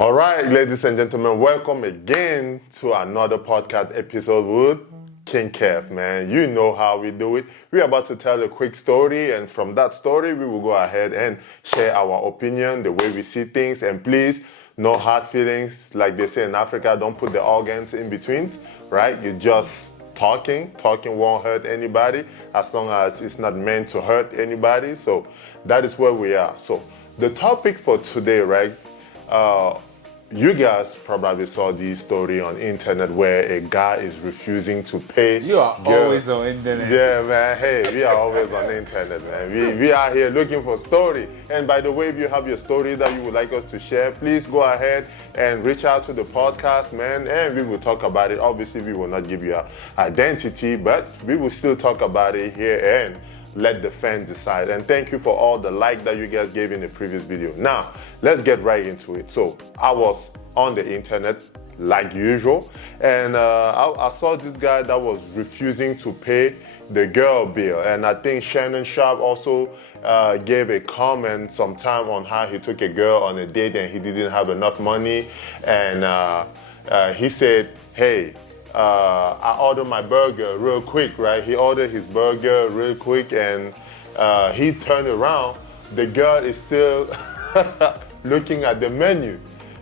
All right, ladies and gentlemen, welcome again to another podcast episode with King Kev, man. You know how we do it. We're about to tell a quick story, and from that story, we will go ahead and share our opinion, the way we see things, and please, no hard feelings. Like they say in Africa, don't put the organs in between, right? You're just talking. Talking won't hurt anybody as long as it's not meant to hurt anybody. So that is where we are. So the topic for today, right? You guys probably saw this story on internet where a guy is refusing to pay. You are always on internet. Yeah, man. Hey, we are always on the internet, man. We are here looking for story. And by the way, if you have your story that you would like us to share, please go ahead and reach out to the podcast, man, and we will talk about it. Obviously, we will not give you an identity, but we will still talk about it here and let the fans decide. And thank you for all the like that you guys gave in the previous video. Now, let's get right into it. So I was on the internet like usual, and I saw this guy that was refusing to pay the girl bill. And I think Shannon Sharp also gave a comment sometime on how he took a girl on a date and he didn't have enough money. And he said, hey, I ordered my burger real quick, right? He ordered his burger real quick, and he turned around. The girl is still looking at the menu,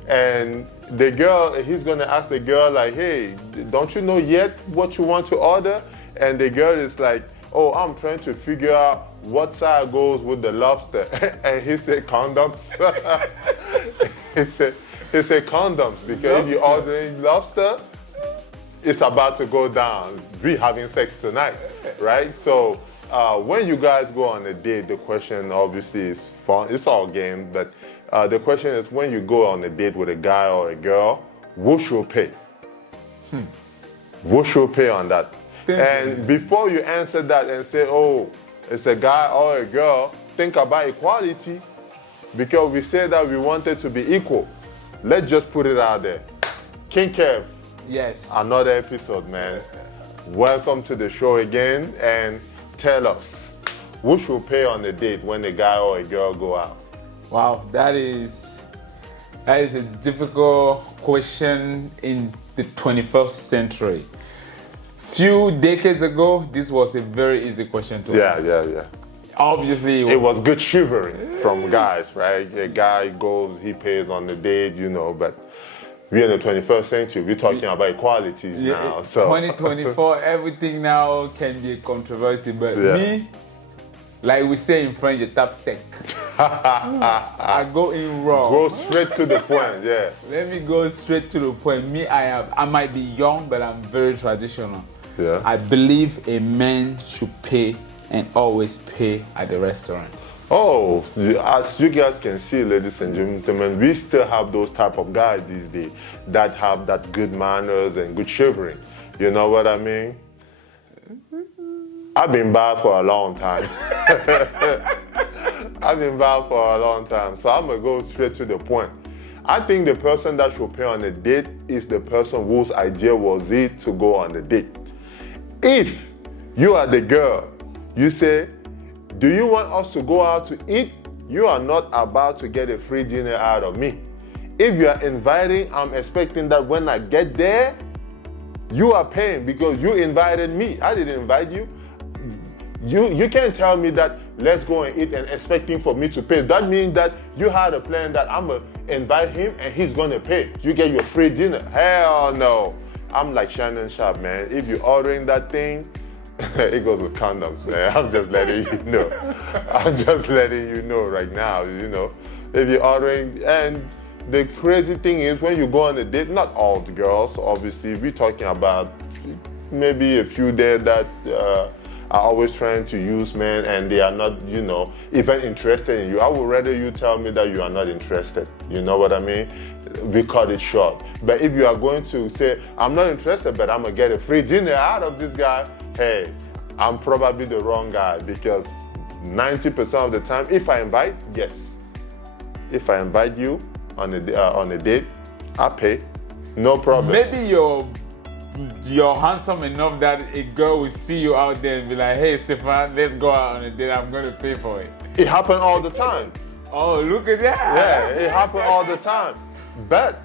and the girl, he's gonna ask the girl like, hey, don't you know yet what you want to order? And the girl is like, oh, I'm trying to figure out what side goes with the lobster. And he said condoms. he said condoms, because if you're ordering lobster, it's about to go down. We having sex tonight, right? So when you guys go on a date, the question obviously is fun. It's all game, but the question is, when you go on a date with a guy or a girl, who should pay? Who should pay on that? And before you answer that and say, oh, it's a guy or a girl, think about equality, because we said that we wanted to be equal. Let's just put it out there. King Kev. Yes. Another episode, man. Welcome to the show again, and tell us, who should pay on a date when a guy or a girl go out? Wow, that is a difficult question in the 21st century. Few decades ago, this was a very easy question to answer. Yeah. Obviously, it was good chivalry from guys, right? A guy goes, he pays on the date, but we're in the 21st century. We're talking about equalities now. So 2024, everything now can be a controversy. But me, like we say in French, je tape sec. I go in raw. Go straight to the point, yeah. Let me go straight to the point. Me, I might be young, but I'm very traditional. Yeah. I believe a man should pay and always pay at the restaurant. Oh, as you guys can see, ladies and gentlemen, we still have those type of guys these days that have that good manners and good chivalry. You know what I mean? I've been bad for a long time. So I'm gonna go straight to the point. I think the person that should pay on a date is the person whose idea was it to go on the date. If you are the girl, you say, do you want us to go out to eat? You are not about to get a free dinner out of me. If you are inviting, I'm expecting that when I get there, you are paying because you invited me. I didn't invite you. You can't tell me that let's go and eat and expecting for me to pay. That means that you had a plan that I'm going to invite him and he's going to pay. You get your free dinner. Hell no. I'm like Shannon Sharp, man. If you're ordering that thing, it goes with condoms, man. I'm just letting you know. I'm just letting you know right now, If you're ordering, and the crazy thing is when you go on a date, not all the girls, obviously, we're talking about maybe a few there that are always trying to use men and they are not, even interested in you. I would rather you tell me that you are not interested. You know what I mean? We cut it short. But if you are going to say, I'm not interested, but I'm going to get a free dinner out of this guy, hey, I'm probably the wrong guy, because 90% of the time, if I invite, yes. If I invite you on a date, I pay, no problem. Maybe you're handsome enough that a girl will see you out there and be like, hey, Stefan, let's go out on a date. I'm going to pay for it. It happens all the time. Oh, look at that. Yeah, it happens all the time. But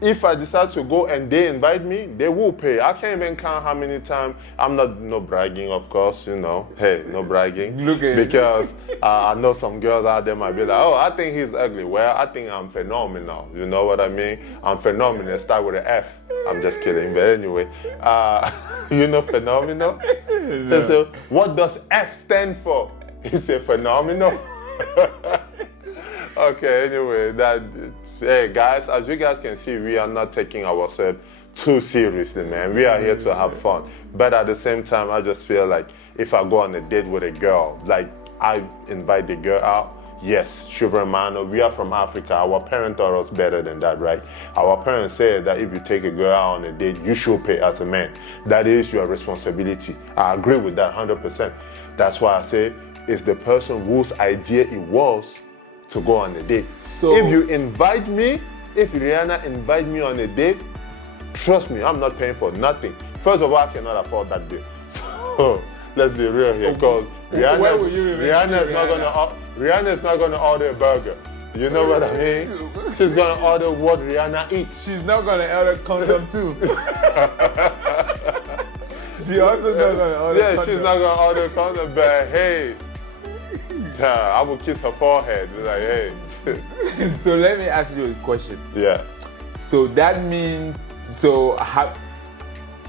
if I decide to go and they invite me, they will pay. I can't even count how many times. I'm not no bragging, of course, you know. Hey, no bragging. Look at because I know some girls out there might be like, oh, I think he's ugly. Well, I think I'm phenomenal. You know what I mean? I'm phenomenal. Start with an F. I'm just kidding. But anyway, you know phenomenal? No. So what does F stand for? He said phenomenal. Okay, anyway, hey guys, as you guys can see, we are not taking ourselves too seriously, man. We are here to have fun. But at the same time, I just feel like if I go on a date with a girl, like I invite the girl out, yes, Shubramano, we are from Africa. Our parents taught us better than that, right? Our parents said that if you take a girl out on a date, you should pay as a man. That is your responsibility. I agree with that 100%. That's why I say it's the person whose idea it was to go on a date. So if you invite me, if Rihanna invite me on a date, trust me, I'm not paying for nothing. First of all, I cannot afford that bill. So let's be real here, because Rihanna is not gonna order a burger. You know what I mean? She's gonna order what Rihanna eats. she's not gonna order condom too. She also not gonna order condom. She's not gonna order condom, but hey, I will kiss her forehead. Like, hey. So let me ask you a question. Yeah. So that means,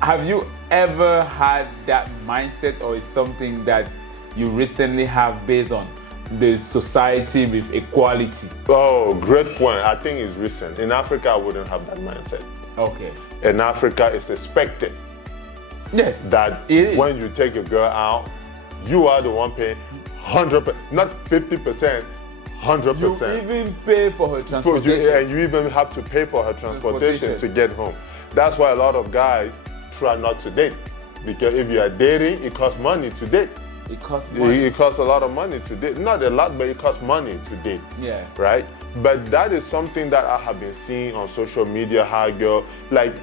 have you ever had that mindset, or is something that you recently have based on the society with equality? Oh, great point. I think it's recent. In Africa, I wouldn't have that mindset. Okay. In Africa, it's expected Yes. that it is. when you take a girl out, you are the one paying 100%, not 50%, 100%. You even pay for her transportation. And you even have to pay for her transportation to get home. That's why a lot of guys try not to date. Because if you are dating, it costs money to date. It costs money. It costs a lot of money to date. Not a lot, but it costs money to date. Yeah. Right? But that is something that I have been seeing on social media, how girl, like,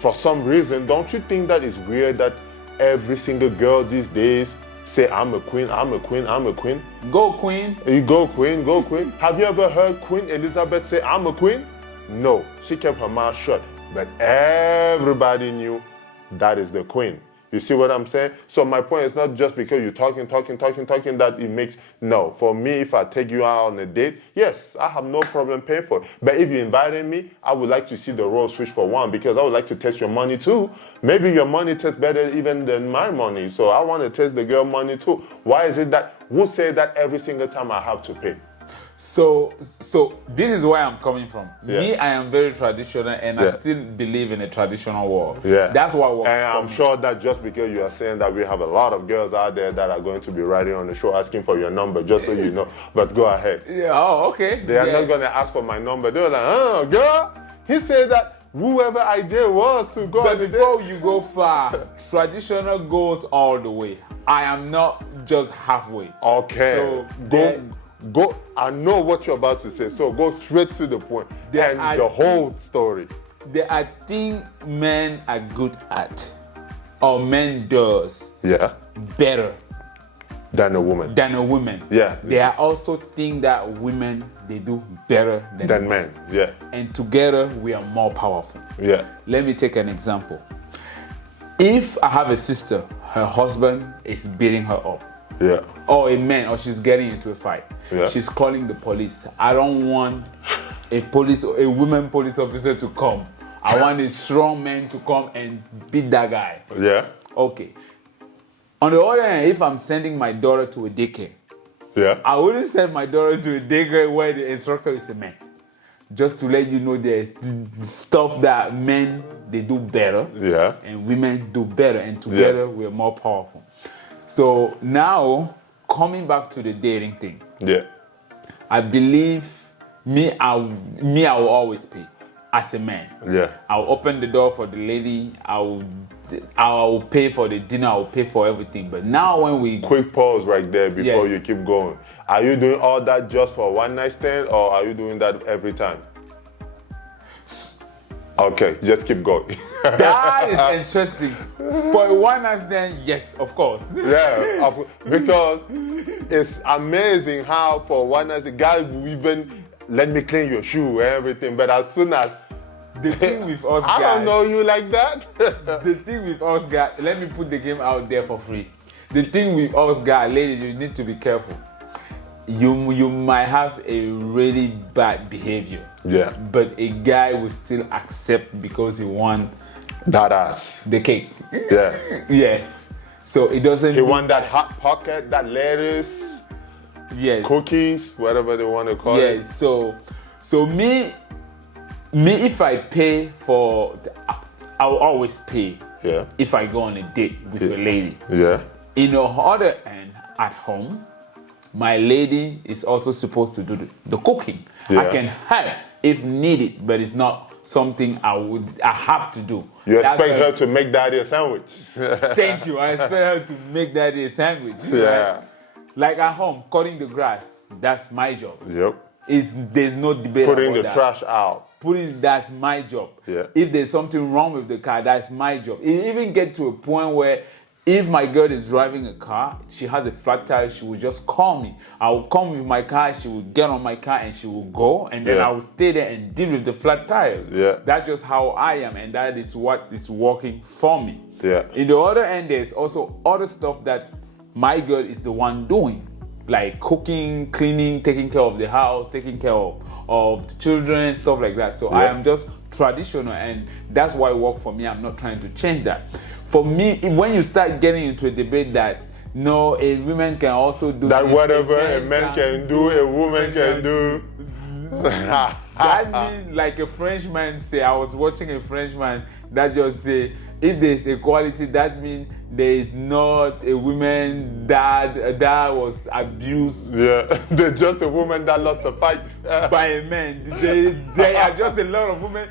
for some reason, don't you think that it's weird that every single girl these days say, I'm a queen, I'm a queen, I'm a queen? Go queen. You go queen, go queen. Have you ever heard Queen Elizabeth say, I'm a queen? No, she kept her mouth shut. But everybody knew that is the queen. You see what I'm saying? So my point is not just because you're talking that it makes, no. For me, if I take you out on a date, yes, I have no problem paying for it. But if you invited me, I would like to see the role switch for one, because I would like to test your money too. Maybe your money tastes better even than my money. So I want to test the girl money too. Why is it that who say that every single time I have to pay? So this is where I'm coming from. Yeah. Me, I am very traditional, and I still believe in a traditional world. Yeah. That's what works And for I'm me. sure that just because you are saying that, we have a lot of girls out there that are going to be writing on the show asking for your number, just so you know. But go ahead. Yeah. Oh, okay. They are not going to ask for my number. They're like, oh, girl, he said that whoever idea was to go. But before you go far, traditional goes all the way. I am not just halfway. Okay. So go. I know what you're about to say. So go straight to the point. And the whole story. There are things men are good at, or men does better than a woman. Yeah. There are also things that women, they do better than men. Yeah. And together we are more powerful. Yeah. Let me take an example. If I have a sister, her husband is beating her up. Yeah. Or a man, or she's getting into a fight. Yeah. She's calling the police. I don't want a woman police officer to come. I want a strong man to come and beat that guy. Yeah. Okay. On the other hand, if I'm sending my daughter to a daycare, I wouldn't send my daughter to a daycare where the instructor is a man. Just to let you know, there's stuff that men, they do better. Yeah. And women do better. And together we're more powerful. So now, coming back to the dating thing. Yeah. I believe I will always pay as a man. Yeah. I'll open the door for the lady. I'll pay for the dinner. I'll pay for everything. But now when we... Quick pause right there before you keep going. Are you doing all that just for one night stand, or are you doing that every time? Okay, just keep going. That is interesting. For a one night stand, yes, of course. Yeah, because it's amazing how for one night, guys will even let me clean your shoe and everything. But as soon as The thing with us I guys, don't know you like that. the thing with us guys, let me put the game out there for free. The thing with us guys, ladies, you need to be careful. You might have a really bad behavior. Yeah. But a guy will still accept because he won That ass. the cake. Yeah. Yes. So it doesn't. He want that hot pocket, that lettuce, Yes. cookies, whatever they want to call it. Yes. So me, if I pay for, I'll always pay. Yeah. If I go on a date with a lady. Yeah. In the other end, at home, my lady is also supposed to do the cooking. Yeah. I can help if needed, but it's not something I have to do. You That's expect why- her to make daddy a sandwich. Thank you. I expect her to make daddy a sandwich. Yeah. Right? Like at home, cutting the grass, that's my job. Yep. There's no debate Putting about the that. trash out. That's my job. Yeah. If there's something wrong with the car, that's my job. It even get to a point where if my girl is driving a car, she has a flat tire, she will just call me. I will come with my car, she will get on my car and she will go, and then Yeah. I will stay there and deal with the flat tire. Yeah. That's just how I am, and that is what is working for me. Yeah. In the other end, there's also other stuff that my girl is the one doing, like cooking, cleaning, taking care of the house, taking care of the children, stuff like that. So I Yeah. am just traditional, and that's why it works for me. I'm not trying to change that. For me, when you start getting into a debate that no, a woman can also do That this, whatever a man can do, a woman can do. that means like a Frenchman say, I was watching a Frenchman that just say, if there's equality, that means there is not a woman that was abused Yeah, they're just a woman that lost a fight. by a man. There are just a lot of women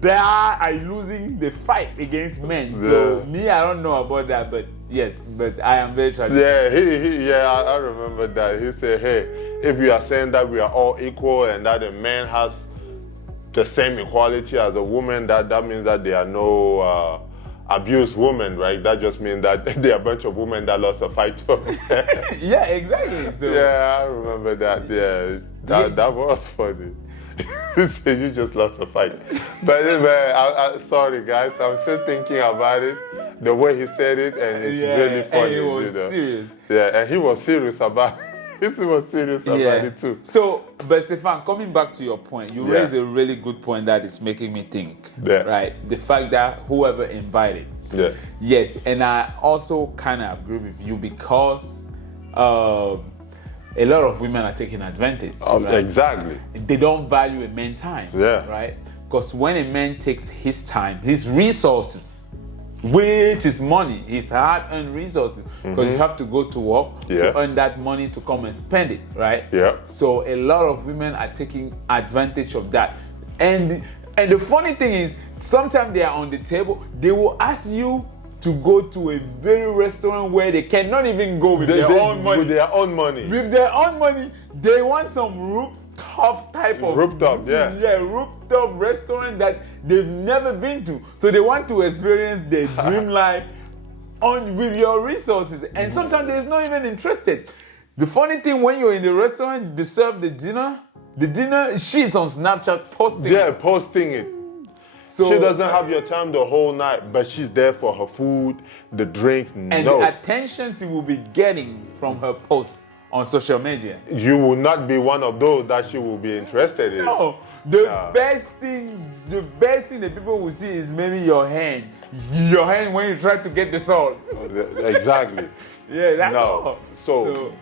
that are losing the fight against men. So Yeah. me, I don't know about that, but yes, but I am very traditional. Yeah, I remember that. He said, hey, if you are saying that we are all equal and that a man has the same equality as a woman, that means that there are no abused women, right? That just means that there are a bunch of women that lost a fight. Yeah, exactly. So, Yeah, I remember that. Yeah, that was funny. He said you just lost a fight. But sorry guys, I'm still thinking about it, the way he said it, and it's really funny. and it was you know? serious. Yeah, and he was serious about it. He was serious about it too. So, but Stefan, coming back to your point, you Yeah. raised a really good point that is making me think. Yeah. Right? The fact that whoever invited. Yeah. Yes, and I also kind of agree with you because a lot of women are taking advantage. Right? Exactly. They don't value a man's time. Yeah. Right? Because when a man takes his time, his resources, which is money, his hard-earned resources, because you have to go to work Yeah. to earn that money to come and spend it, right? Yeah. So a lot of women are taking advantage of that. And the funny thing is, sometimes they are on the table, they will ask you to go to a very restaurant where they cannot even go with their own money. With their own money. With their own money, they want some rooftop type of Rooftop, yeah. rooftop restaurant that they've never been to. So they want to experience their dream life with your resources. And sometimes they're not even interested. The funny thing, when you're in the restaurant, they serve the dinner, she's on Snapchat posting. Yeah, posting it. So, She doesn't have your time the whole night, but she's there for her food, the drink. and No, the attention she will be getting from her posts on social media. you will not be one of those that she will be interested in. No, the best thing the people will see is maybe your hand when you try to get the salt. Exactly. Yeah, that's all. So,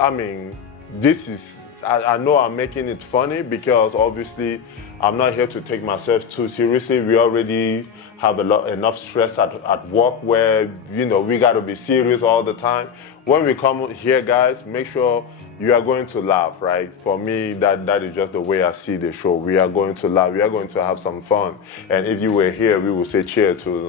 I mean, this is, I know I'm making it funny because obviously I'm not here to take myself too seriously. We already have enough stress at work where, we got to be serious all the time. When we come here, guys, make sure you are going to laugh, right? For me, that is just the way I see the show. We are going to laugh. We are going to have some fun. And if you were here, we would say cheer to,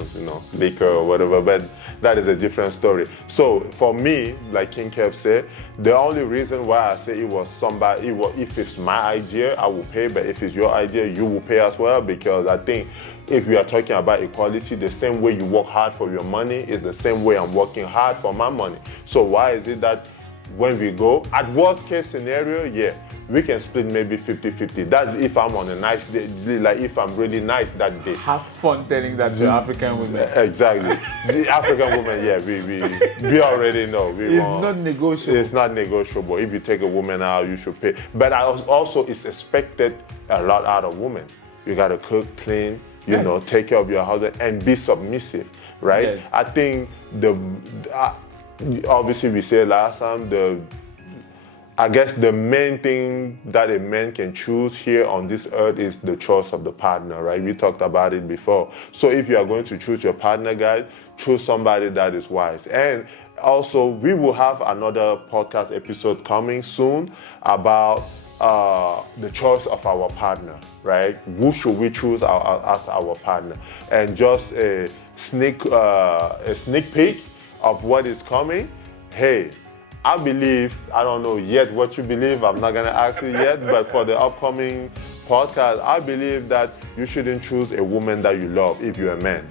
liquor or whatever, but that is a different story. So for me, like King Kev said, the only reason why I say it was somebody, if it's my idea, I will pay, but if it's your idea, you will pay as well, because I think if we are talking about equality, the same way you work hard for your money is the same way I'm working hard for my money. So why is it that when we go, at worst case scenario, yeah, we can split maybe 50-50. That's if I'm on a nice day, like if I'm really nice that day. Have fun telling that to African women. Exactly. The African woman, yeah, we already know. It's not negotiable. It's not negotiable. If you take a woman out, you should pay. But also, it's expected a lot out of women. You gotta cook, clean, you know, take care of your husband, and be submissive, right? Yes. I think obviously we said last time, I guess the main thing that a man can choose here on this earth is the choice of the partner, right? We talked about it before. So if you are going to choose your partner, guys, choose somebody that is wise. And also, we will have another podcast episode coming soon about the choice of our partner, right? Who should we choose as our partner? And just a sneak peek of what is coming. Hey, I believe, I don't know yet what you believe, I'm not gonna ask you yet, but for the upcoming podcast, I believe that you shouldn't choose a woman that you love if you're a man.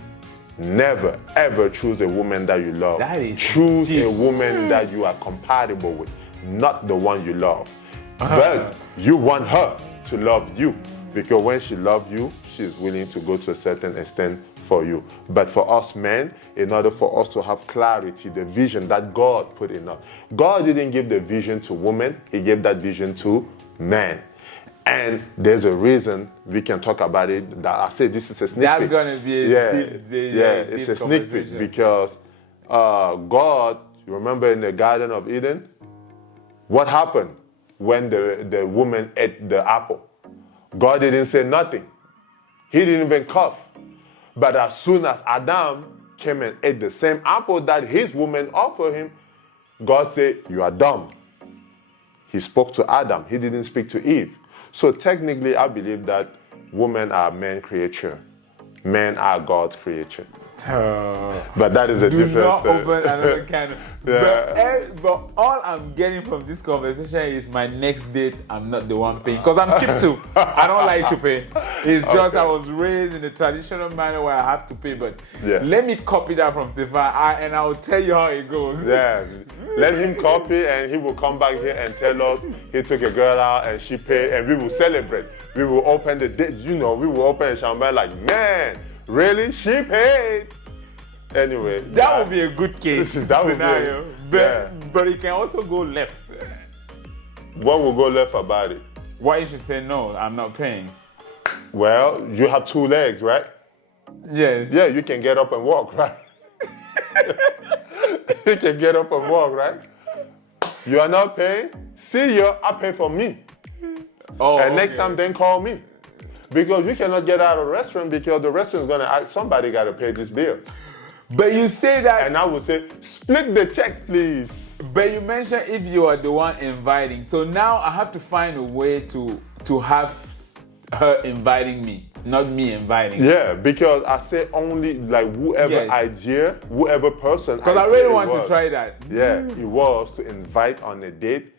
Never, ever choose a woman that you love. Choose a woman that you are compatible with, not the one you love. But you want her to love you, because when she loves you, she's willing to go to a certain extent for you. But for us men, in order for us to have clarity, the vision that God put in us, God didn't give the vision to women, He gave that vision to men. And there's a reason we can talk about it. That I say this is a sneak peek. That's gonna be a deep it's a sneak peek because God, you remember in the Garden of Eden, what happened when the woman ate the apple? God didn't say nothing. He didn't even cough. But as soon as Adam came and ate the same apple that his woman offered him, God said, "You are dumb." He spoke to Adam. He didn't speak to Eve. So technically, I believe that women are man's creature. Men are God's creature. But that is a different Do not thing. open another can of... But all I'm getting from this conversation is my next date, I'm not the one paying. Because I'm cheap too. I don't like to pay. It's just I was raised in a traditional manner where I have to pay. But let me copy that from Stefan and I'll tell you how it goes. Yeah. Let him copy and he will come back here and tell us he took a girl out and she paid and we will celebrate. We will open the date, we will open a champagne like, man, really? She paid? Anyway. That would be a good case scenario. But it can also go left. What will go left about it? Why you should say no, I'm not paying? Well, you have two legs, right? Yes. Yeah, you can get up and walk, right? You can get up and walk, right? You are not paying? See you, I pay for me. Oh, and next time, then call me. Because you cannot get out of the restaurant because the restaurant's gonna ask somebody gotta pay this bill. But you say that... And I would say, split the check, please. But you mentioned if you are the one inviting. So now I have to find a way to have her inviting me, not me inviting her. Yeah, because I say only like whoever person. Because I really want to try that. Yeah, it was to invite on a date.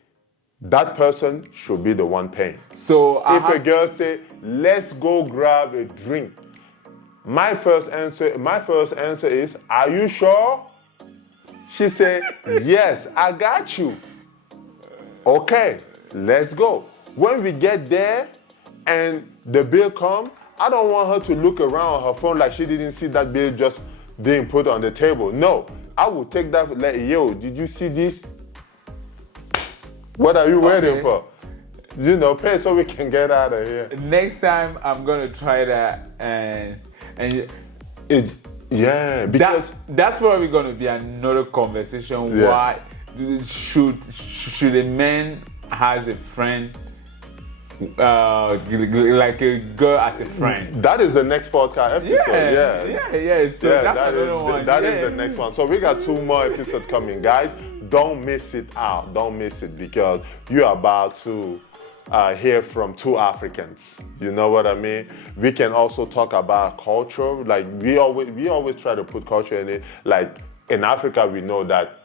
That person should be the one paying. So if a girl say, let's go grab a drink, my first answer is, are you sure? She said, yes, I got you. Okay, let's go. When we get there and the bill comes, I don't want her to look around her phone like she didn't see that bill just being put on the table. No, I will take that like, yo, did you see this? What are you waiting for? Pay so we can get out of here. Next time I'm gonna try that and because that's probably gonna be another conversation. Why should a man has a friend like a girl as a friend? That is the next podcast episode. So that's another one. That is the next one. So we got 2 more episodes coming, guys. Don't miss it out. Don't miss it because you're about to hear from 2 Africans. You know what I mean? We can also talk about culture. Like we always try to put culture in it. Like in Africa, we know that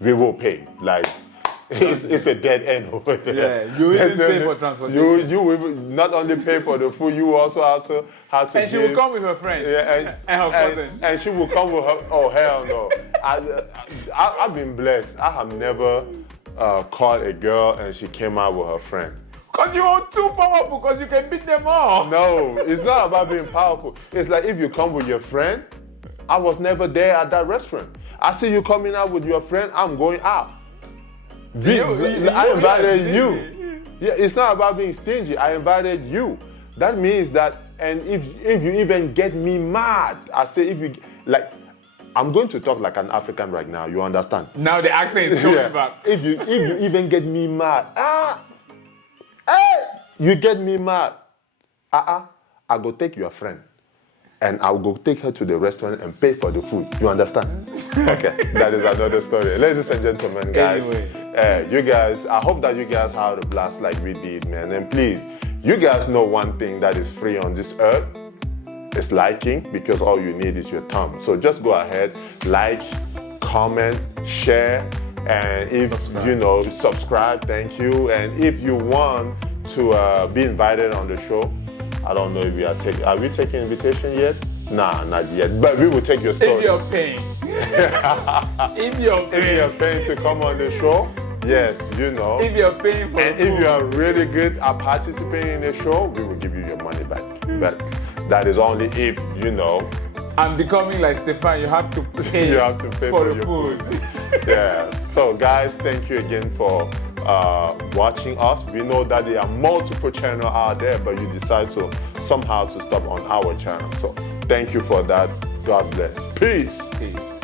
we will pay. Like it's a dead end over there. Yeah, you even pay for transportation. You will not only pay for the food, you also have to. And she will come with her friend. Yeah, and her cousin. And she will come with her. Oh hell no! I've been blessed. I have never caught a girl and she came out with her friend. Because you are too powerful, because you can beat them all. No, it's not about being powerful. It's like if you come with your friend, I was never there at that restaurant. I see you coming out with your friend, I'm going out. I invited you. Yeah, it's not about being stingy. I invited you. That means that, and if you even get me mad, I say if you, like, I'm going to talk like an African right now, you understand? Now the accent is coming back. If you even get me mad, hey, you get me mad, I go take your friend and I'll go take her to the restaurant and pay for the food. You understand? Okay, that is another story. Ladies and gentlemen, guys, you guys, I hope that you guys had a blast like we did, man. And please, you guys know one thing that is free on this earth. It's liking, because all you need is your thumb. So just go ahead, like, comment, share, and if subscribe, thank you. And if you want to be invited on the show, I don't know if we are we taking invitation yet? Nah, not yet, but we will take your story. If you're paying. If you're paying to come on the show, yes, If you're paying for and if you are really good at participating in the show, we will give you your money back. But that is only if I'm becoming like Stefan, you have to pay, for the food. Yeah. So guys, thank you again for watching us. We know that there are multiple channels out there, but you decide somehow to stop on our channel. So thank you for that. God bless. Peace. Peace.